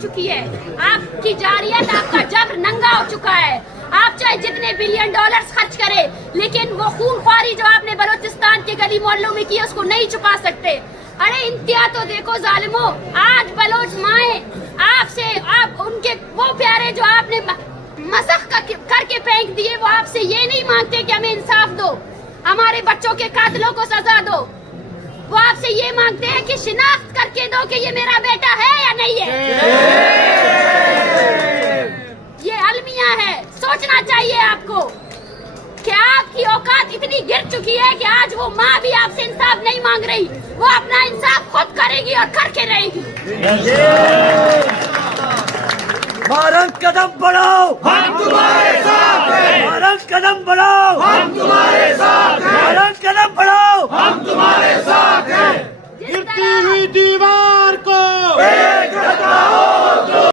चुकी है, आपकी जारियत, आपका जबर नंगा हो चुका है। आप चाहे जितने बिलियन डॉलर्स खर्च करें, लेकिन वो खूनख्वारी जो आपने बलूचिस्तान के गली मोहल्लों में की है उसको नहीं छुपा सकते। अरे इंतहा तो देखो जालिमो, आज बलोच माए आपसे, आप उनके वो प्यारे जो आपने मसख करके फेंक दिए, वो आपसे ये नहीं मांगते कि हमें इंसाफ दो, हमारे बच्चों के कातिलों को सजा दो। वो आपसे ये मांगते हैं कि शिनाख्त करके दो कि ये मेरा बेटा है या नहीं है। ये अलमिया है, सोचना चाहिए आपको कि आपकी औकात इतनी गिर चुकी है कि आज वो माँ भी आपसे इंसाफ नहीं मांग रही, वो अपना इंसाफ खुद करेगी और करके रहेगी। भारत कदम बढ़ाओ, हम तुम्हारे साथ हैं। भारत कदम बढ़ाओ, हम तुम्हारे साथ हैं। भारत कदम बढ़ाओ, हम तुम्हारे साथ हैं। गिरती हुई दीवार